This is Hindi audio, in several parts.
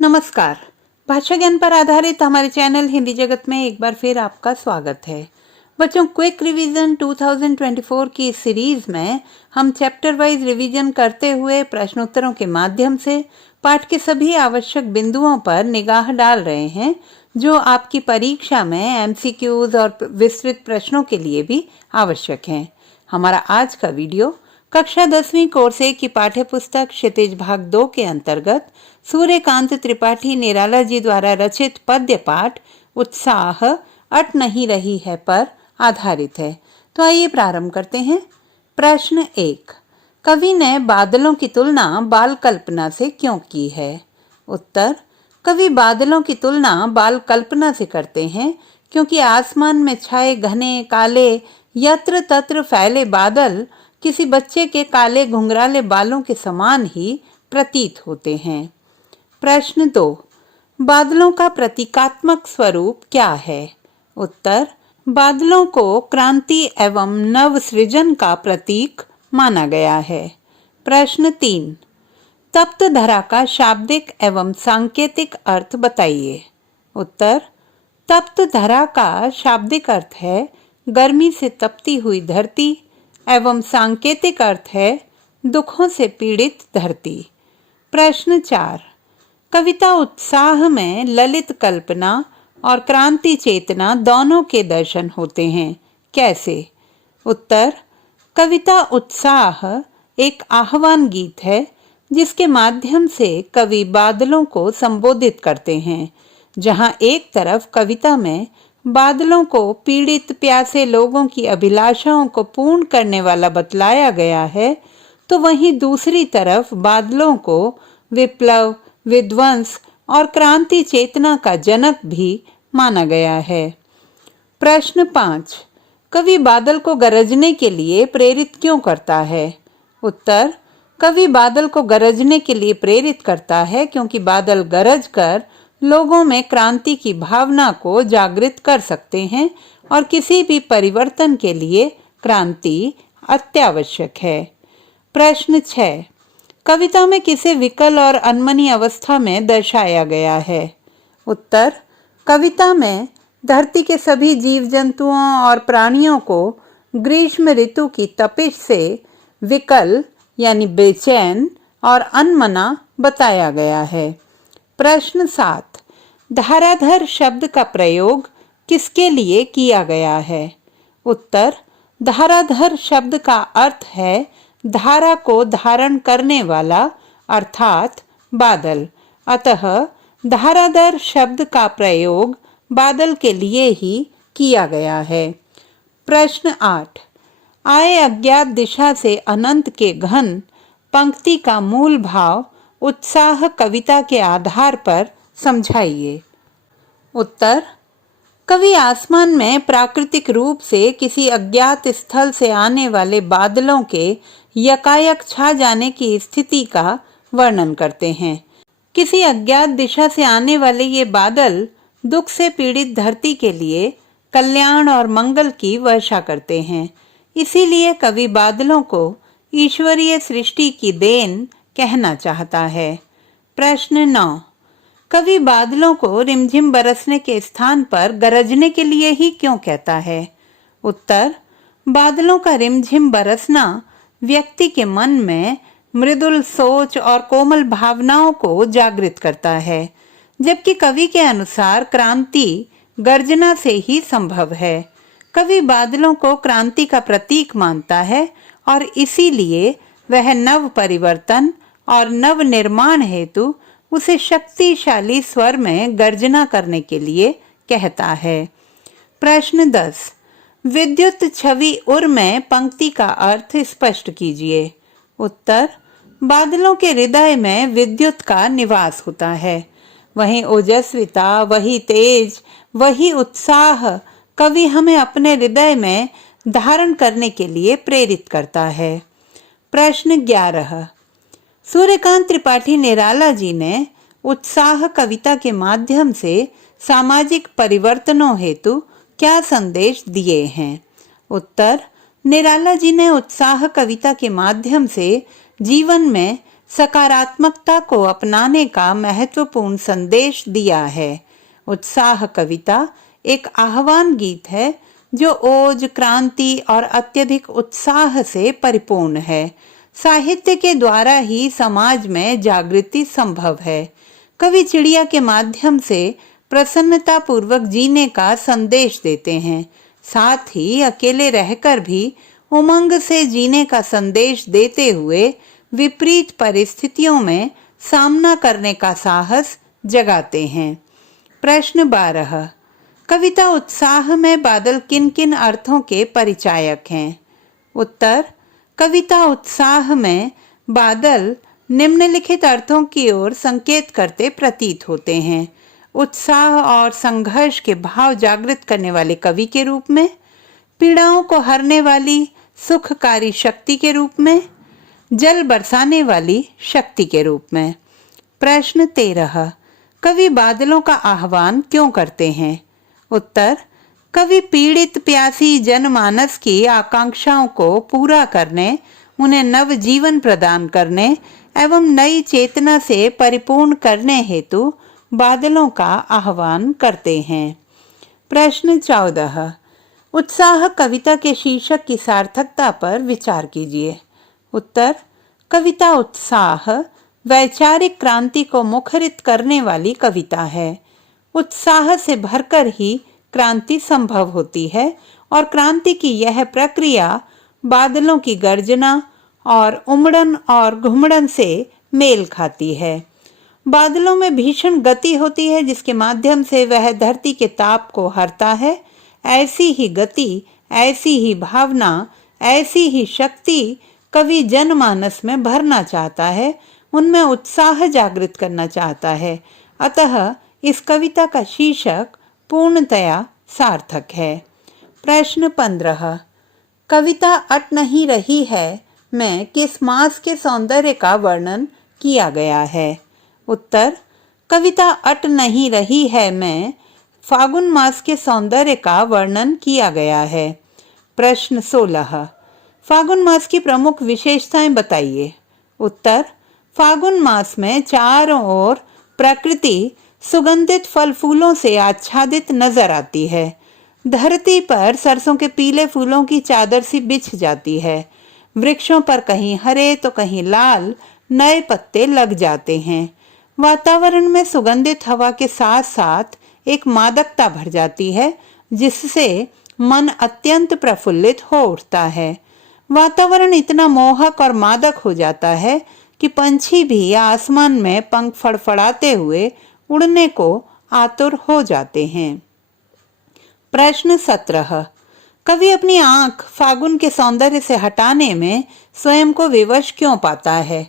नमस्कार। भाषा ज्ञान पर आधारित हमारे चैनल हिंदी जगत में एक बार फिर आपका स्वागत है। बच्चों, क्विक रिवीजन 2024 की इस सीरीज में हम चैप्टर वाइज रिवीजन करते हुए प्रश्नोत्तरों के माध्यम से पाठ के सभी आवश्यक बिंदुओं पर निगाह डाल रहे हैं, जो आपकी परीक्षा में एमसीक्यूज और विस्तृत प्रश्नों के लिए भी आवश्यक हैं। हमारा आज का वीडियो कक्षा 10वीं कोर्स 1 की पाठ्य पुस्तक क्षितिज भाग 2 के अंतर्गत सूर्यकांत त्रिपाठी निराला जी द्वारा रचित पद्य पाठ उत्साह अट नहीं रही है पर आधारित है। तो आइए प्रारंभ करते हैं। प्रश्न 1, कवि ने बादलों की तुलना बाल कल्पना से क्यों की है? उत्तर, कवि बादलों की तुलना बाल कल्पना से करते हैं क्योंकि आसमान में छाए घने काले यत्र तत्र फैले बादल किसी बच्चे के काले घुंघराले बालों के समान ही प्रतीत होते हैं। प्रश्न 2, बादलों का प्रतीकात्मक स्वरूप क्या है? उत्तर, बादलों को क्रांति एवं नव सृजन का प्रतीक माना गया है। प्रश्न 3, तप्त धरा का शाब्दिक एवं सांकेतिक अर्थ बताइए। उत्तर, तप्त धरा का शाब्दिक अर्थ है गर्मी से तपती हुई धरती एवं सांकेतिक अर्थ है दुखों से पीड़ित धरती। प्रश्न 4, कविता उत्साह में ललित कल्पना और क्रांति चेतना दोनों के दर्शन होते हैं, कैसे? उत्तर, कविता उत्साह एक आह्वान गीत है जिसके माध्यम से कवि बादलों को संबोधित करते हैं। जहां एक तरफ कविता में बादलों को पीड़ित प्यासे लोगों की अभिलाषाओं को पूर्ण करने वाला बतलाया गया है, तो वहीं दूसरी तरफ बादलों को विप्लव, विध्वंस और क्रांति चेतना का जनक भी माना गया है। प्रश्न 5, कवि बादल को गरजने के लिए प्रेरित क्यों करता है? उत्तर, कवि बादल को गरजने के लिए प्रेरित करता है क्योंकि बादल गरज कर लोगों में क्रांति की भावना को जागृत कर सकते हैं और किसी भी परिवर्तन के लिए क्रांति अत्यावश्यक है। प्रश्न 6, कविता में किसे विकल और अनमनी अवस्था में दर्शाया गया है? उत्तर, कविता में धरती के सभी जीव जंतुओं और प्राणियों को ग्रीष्म ऋतु की तपिश से विकल यानी बेचैन और अनमना बताया गया है। प्रश्न 7, धाराधर शब्द का प्रयोग किसके लिए किया गया है? उत्तर, धाराधर शब्द का अर्थ है धारा को धारण करने वाला अर्थात बादल। अतः धाराधर शब्द का प्रयोग बादल के लिए ही किया गया है। प्रश्न 8, आए अज्ञात दिशा से अनंत के घन पंक्ति का मूल भाव उत्साह कविता के आधार पर समझाइए। उत्तर, कवि आसमान में प्राकृतिक रूप से किसी अज्ञात स्थल से आने वाले बादलों के यकायक छा जाने की स्थिति का वर्णन करते हैं। किसी अज्ञात दिशा से आने वाले ये बादल दुख से पीड़ित धरती के लिए कल्याण और मंगल की वर्षा करते हैं। इसीलिए कवि बादलों को ईश्वरीय सृष्टि की देन कहना चाहता है। प्रश्न 9, कवि बादलों को रिमझिम बरसने के स्थान पर गरजने के लिए ही क्यों कहता है? उत्तर, बादलों का रिमझिम बरसना व्यक्ति के मन में मृदुल सोच और कोमल भावनाओं को जागृत करता है, जबकि कवि के अनुसार क्रांति गर्जना से ही संभव है। कवि बादलों को क्रांति का प्रतीक मानता है और इसीलिए वह नव परिवर्तन और नव निर्माण हेतु उसे शक्तिशाली स्वर में गर्जना करने के लिए कहता है। प्रश्न 10, विद्युत छवि उर में पंक्ति का अर्थ स्पष्ट कीजिए। उत्तर, बादलों के हृदय में विद्युत का निवास होता है। वही ओजस्विता, वही तेज, वही उत्साह कवि हमें अपने हृदय में धारण करने के लिए प्रेरित करता है। प्रश्न 11, सूर्यकांत त्रिपाठी निराला जी ने उत्साह कविता के माध्यम से सामाजिक परिवर्तनों हेतु क्या संदेश दिए हैं? उत्तर, निराला जी ने उत्साह कविता के माध्यम से जीवन में सकारात्मकता को अपनाने का महत्वपूर्ण संदेश दिया है। उत्साह कविता एक आह्वान गीत है जो ओज, क्रांति और अत्यधिक उत्साह से परिपूर्ण है। साहित्य के द्वारा ही समाज में जागृति संभव है। कवि चिड़िया के माध्यम से प्रसन्नता पूर्वक जीने का संदेश देते हैं, साथ ही अकेले रहकर भी उमंग से जीने का संदेश देते हुए विपरीत परिस्थितियों में सामना करने का साहस जगाते हैं। प्रश्न 12। कविता उत्साह में बादल किन किन अर्थों के परिचायक हैं? उत्तर: कविता उत्साह में बादल निम्नलिखित अर्थों की ओर संकेत करते प्रतीत होते हैं। उत्साह और संघर्ष के भाव जागृत करने वाले कवि के रूप में, पीड़ाओं को हरने वाली सुखकारी शक्ति के रूप में, जल बरसाने वाली शक्ति के रूप में। प्रश्न 13। कवि बादलों का आह्वान क्यों करते हैं? उत्तर: कवि पीड़ित प्यासी जनमानस की आकांक्षाओं को पूरा करने, उन्हें नव जीवन प्रदान करने एवं नई चेतना से परिपूर्ण करने हेतु बादलों का आह्वान करते हैं। प्रश्न 14। उत्साह कविता के शीर्षक की सार्थकता पर विचार कीजिए। उत्तर: कविता उत्साह वैचारिक क्रांति को मुखरित करने वाली कविता है। उत्साह से भरकर ही क्रांति संभव होती है और क्रांति की यह प्रक्रिया बादलों की गर्जना और उमड़न और घुमड़न से मेल खाती है। बादलों में भीषण गति होती है जिसके माध्यम से वह धरती के ताप को हरता है। ऐसी ही गति, ऐसी ही भावना, ऐसी ही शक्ति कवि जनमानस में भरना चाहता है, उनमें उत्साह जागृत करना चाहता है। अतः इस कविता का शीर्षक पूर्णतया सार्थक है। प्रश्न 15। कविता अट नहीं रही है में किस मास के सौंदर्य का वर्णन किया गया है? उत्तर: कविता अट नहीं रही है में फागुन मास के सौंदर्य का वर्णन किया गया है। प्रश्न 16। फागुन मास की प्रमुख विशेषताएं बताइए। उत्तर: फागुन मास में चारों ओर प्रकृति सुगंधित फल फूलों से आच्छादित नजर आती है। धरती पर सरसों के पीले फूलों की चादर सी बिछ जाती है। वृक्षों पर कहीं हरे तो कहीं लाल नए पत्ते लग जाते हैं। वातावरण में सुगंधित हवा के साथ साथ एक मादकता भर जाती है जिससे मन अत्यंत प्रफुल्लित हो उठता है। वातावरण इतना मोहक और मादक हो जाता है कि पंछी भी आसमान में पंख फड़फड़ाते हुए उड़ने को आतुर हो जाते हैं। प्रश्न 17। कवि अपनी आंख फागुन के सौंदर्य से हटाने में स्वयं को विवश क्यों पाता है?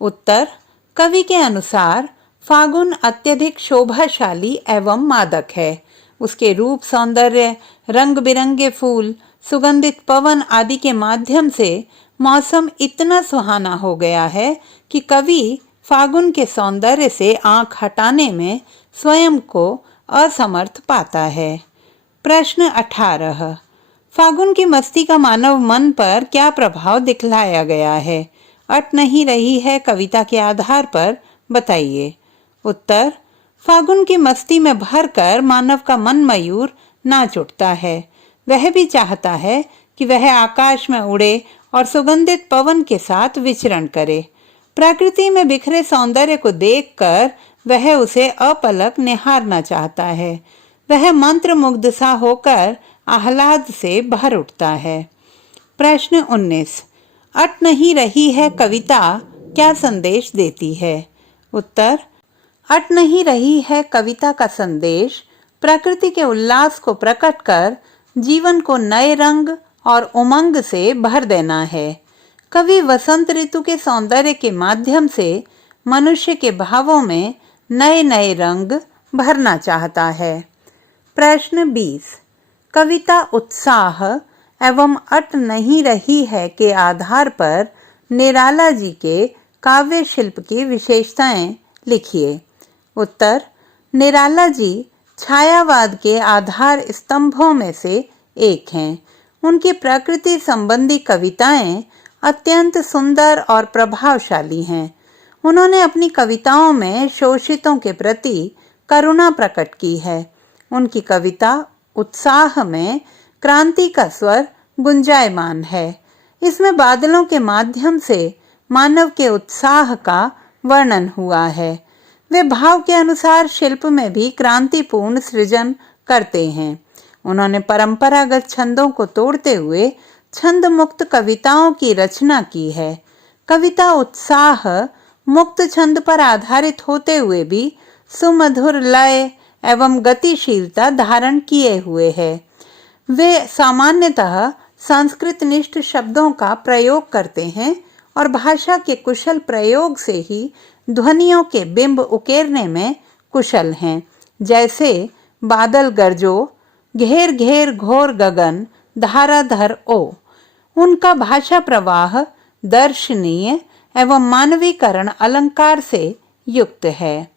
उत्तर: कवि के अनुसार फागुन अत्यधिक शोभाशाली एवं मादक है। उसके रूप, सौंदर्य, रंग बिरंगे फूल, सुगंधित पवन आदि के माध्यम से मौसम इतना सुहाना हो गया है कि कवि फागुन के सौंदर्य से आंख हटाने में स्वयं को असमर्थ पाता है। प्रश्न 18। फागुन की मस्ती का मानव मन पर क्या प्रभाव दिखलाया गया है? अट नहीं रही है कविता के आधार पर बताइए। उत्तर: फागुन की मस्ती में भरकर मानव का मन मयूर नाच उठता है। वह भी चाहता है कि वह आकाश में उड़े और सुगंधित पवन के साथ विचरण करे। प्रकृति में बिखरे सौंदर्य को देखकर वह उसे अपलक निहारना चाहता है। वह मंत्र मुग्ध सा होकर आह्लाद से भर उठता है। प्रश्न 19। अट नहीं रही है कविता क्या संदेश देती है? उत्तर: अट नहीं रही है कविता का संदेश प्रकृति के उल्लास को प्रकट कर जीवन को नए रंग और उमंग से भर देना है। कवि वसंत ऋतु के सौंदर्य के माध्यम से मनुष्य के भावों में नए नए रंग भरना चाहता है। प्रश्न 20। कविता उत्साह एवं अट नहीं रही है के आधार पर निराला जी के काव्य शिल्प की विशेषताएं लिखिए। उत्तर: निराला जी छायावाद के आधार स्तंभों में से एक हैं। उनकी प्रकृति संबंधी कविताएं अत्यंत सुंदर और प्रभावशाली हैं। उन्होंने अपनी कविताओं में शोषितों के प्रति करुणा प्रकट की है। उनकी कविता उत्साह में क्रांति का स्वर गुंजायमान है। इसमें बादलों के माध्यम से मानव के उत्साह का वर्णन हुआ है। वे भाव के अनुसार शिल्प में भी क्रांतिपूर्ण सृजन करते हैं। उन्होंने परंपरागत छंदों को तोड़ते हुए छंद मुक्त कविताओं की रचना की है। कविता उत्साह मुक्त छंद पर आधारित होते हुए भी सुमधुर लय एवं गतिशीलता धारण किए हुए है। वे सामान्यतः संस्कृत निष्ठ शब्दों का प्रयोग करते हैं और भाषा के कुशल प्रयोग से ही ध्वनियों के बिंब उकेरने में कुशल हैं। जैसे बादल गरजो, घेर घेर घोर गगन, धाराधर ओ। उनका भाषा प्रवाह दर्शनीय एवं मानवीकरण अलंकार से युक्त है।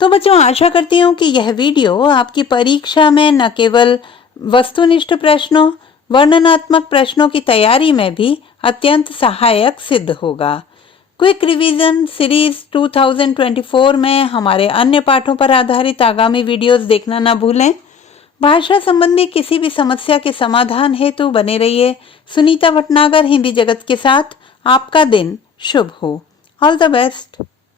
तो बच्चों, आशा करती हूँ कि यह वीडियो आपकी परीक्षा में न केवल वस्तुनिष्ठ प्रश्नों, वर्णनात्मक प्रश्नों की तैयारी में भी अत्यंत सहायक सिद्ध होगा। क्विक रिवीजन सीरीज 2024 में हमारे अन्य पाठों पर आधारित आगामी वीडियोस देखना ना भूलें। भाषा संबंधी किसी भी समस्या के समाधान हेतु बने रहिए सुनीता भटनागर हिंदी जगत के साथ। आपका दिन शुभ हो। All the best.